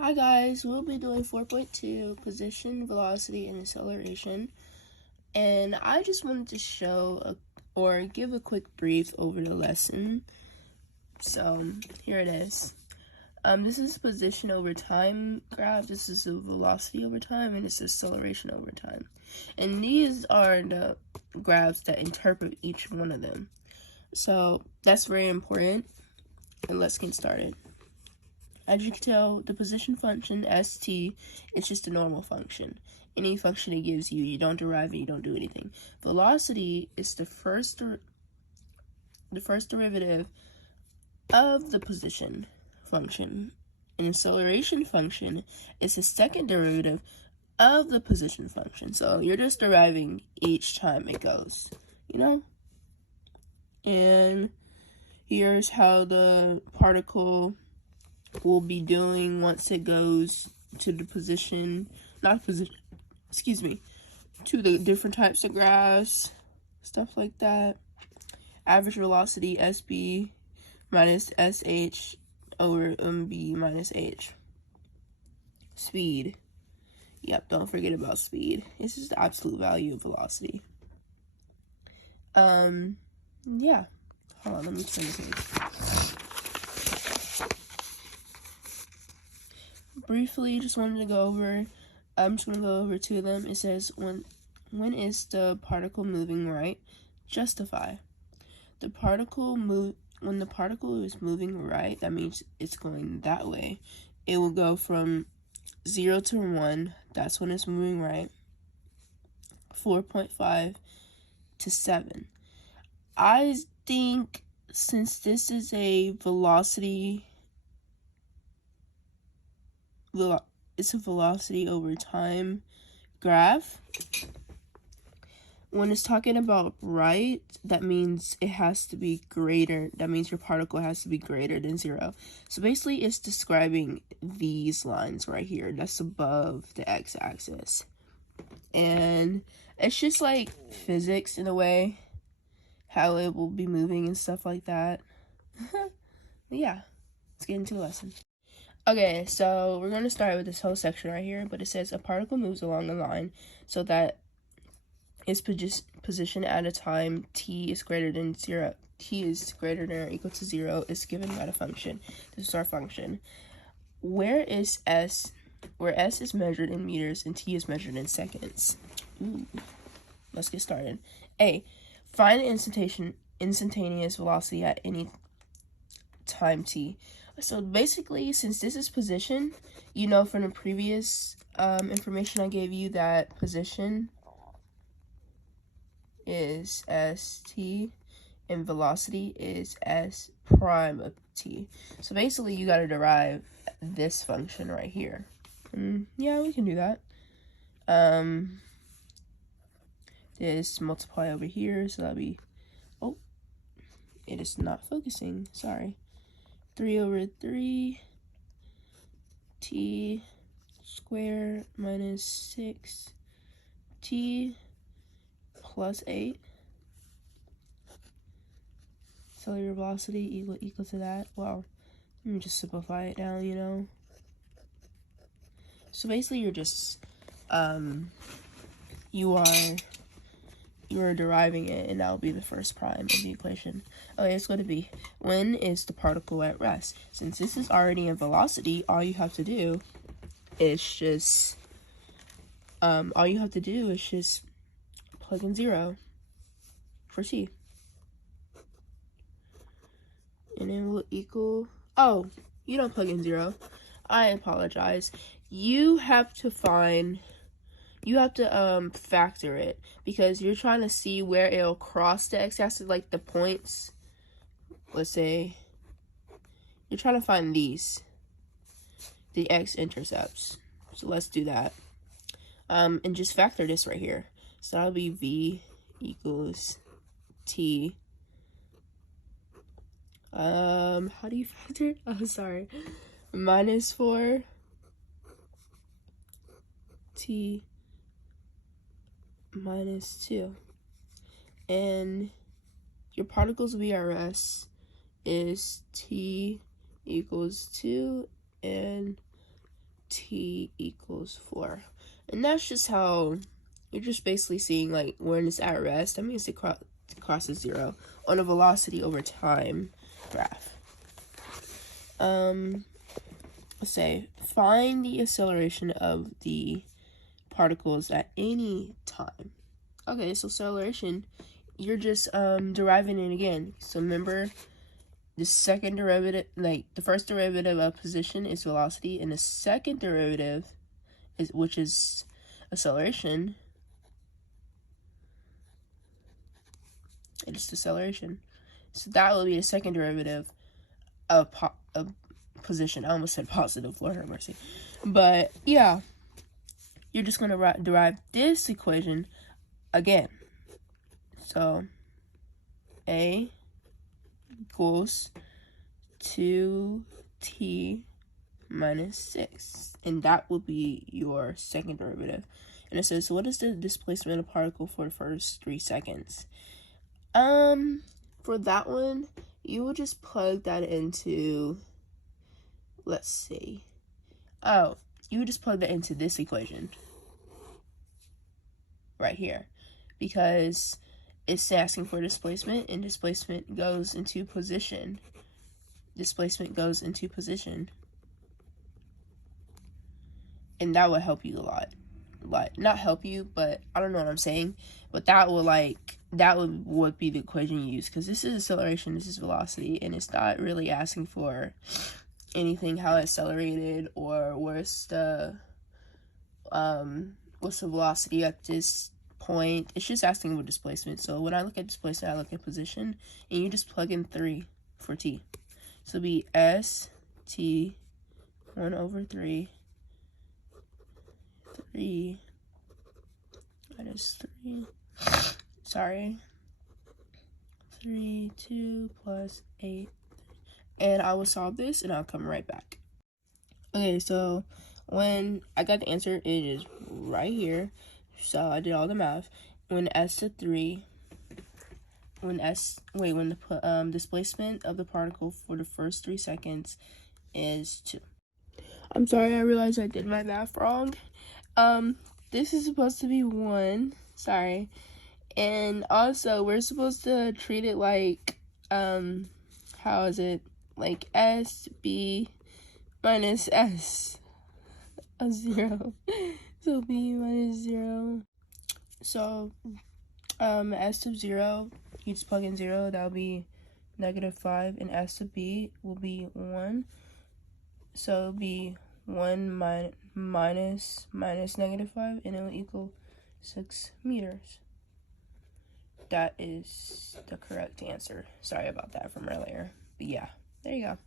Hi guys, we'll be doing 4.2 position, velocity, and acceleration. And I just wanted to show or give a quick brief over the lesson. So here it is. This is position over time graph, this is the velocity over time, and this is acceleration over time. And these are the graphs that interpret each one of them. So that's very important, and let's get started. As you can tell, the position function, st, is just a normal function. Any function it gives you, you don't derive it, you don't do anything. Velocity is the first derivative of the position function. An acceleration function is the second derivative of the position function. So you're just deriving each time it goes, you know? And here's how the particle will be doing once it goes to the to the different types of graphs, stuff like that. Average velocity, SB minus SH over MB minus H. Speed. Yep, don't forget about speed. This is the absolute value of velocity. Yeah. Hold on, let me turn the page. Briefly, just wanted to go over, I'm just going to go over two of them. It says, when is the particle moving right? Justify. When the particle is moving right, that means it's going that way. It will go from 0 to 1, that's when it's moving right. 4.5 to 7. I think since this is a velocity, it's a velocity over time graph, when it's talking about right, that means it has to be greater. That means your particle has to be greater than 0. So basically, it's describing these lines right here. That's above the x-axis. And it's just like physics in a way, how it will be moving and stuff like that. Yeah, let's get into the lesson. Okay, so we're going to start with this whole section right here, but it says a particle moves along a line so that its position at a time t is greater than 0. T is greater than or equal to 0 is given by the function. This is our function. Where is s? Where s is measured in meters and t is measured in seconds. Ooh, let's get started. A, find the instantaneous velocity at any time t. So basically, since this is position, you know from the previous information I gave you that position is st and velocity is s prime of t. So basically, you got to derive this function right here. And yeah, we can do that. This multiply over here, so that'll be, oh, it is not focusing, sorry. 3 over 3 t squared minus 6 t plus 8. Cellular velocity equal to that. Well, let me just simplify it down, you know. So basically, you're just you are deriving it, and that will be the first prime of the equation. Okay, it's going to be, when is the particle at rest? Since this is already in velocity, all you have to do is just plug in 0 for t. And it will equal, oh, you don't plug in 0. I apologize. You have to factor it, because you're trying to see where it'll cross the x-axis, like the points. Let's say you're trying to find these, the x-intercepts. So let's do that. And just factor this right here. So that'll be v equals t. How do you factor? Oh, sorry. Minus 4 t minus 2. And your particle's VRS is t equals 2 and t equals 4. And that's just how you're just basically seeing like when it's at rest. That means it crosses 0 on a velocity over time graph. Let's say find the acceleration of the particles at any time. Okay, so acceleration, you're just deriving it again. So remember, the second derivative, like the first derivative of position is velocity, and the second derivative is, which is acceleration, it's deceleration. So that will be the second derivative of position. I almost said positive, Lord have mercy. But yeah, you're just going to derive this equation again. So A equals 2t minus 6. And that will be your second derivative. And it says, so what is the displacement of a particle for the first 3 seconds? For that one, you will just plug that into, let's see. Oh, you would just plug that into this equation right here, because it's asking for displacement, and displacement goes into position. Displacement goes into position. And that would help you a lot. Not help you, but I don't know what I'm saying. But that will would be the equation you use, because this is acceleration, this is velocity, and it's not really asking for anything how it accelerated or what's the velocity at this point. It's just asking for displacement. So when I look at displacement, I look at position, and you just plug in 3 for t. So it'll be s t 1 over 3 minus 3, sorry, 3, 2 plus 8, and I will solve this and I'll come right back. Okay, so when I got the answer, it is right here. So I did all the math. When s to 3, when the displacement of the particle for the first 3 seconds is 2. I'm sorry, I realized I did my math wrong. This is supposed to be 1, sorry. And also, we're supposed to treat it like, how is it? Like s, b, minus s, a 0. So b minus 0. So, s to 0, you just plug in 0, that'll be -5, and s to b will be 1. So it'll be 1 minus -5, and it will equal 6 meters. That is the correct answer. Sorry about that from earlier. But yeah, there you go.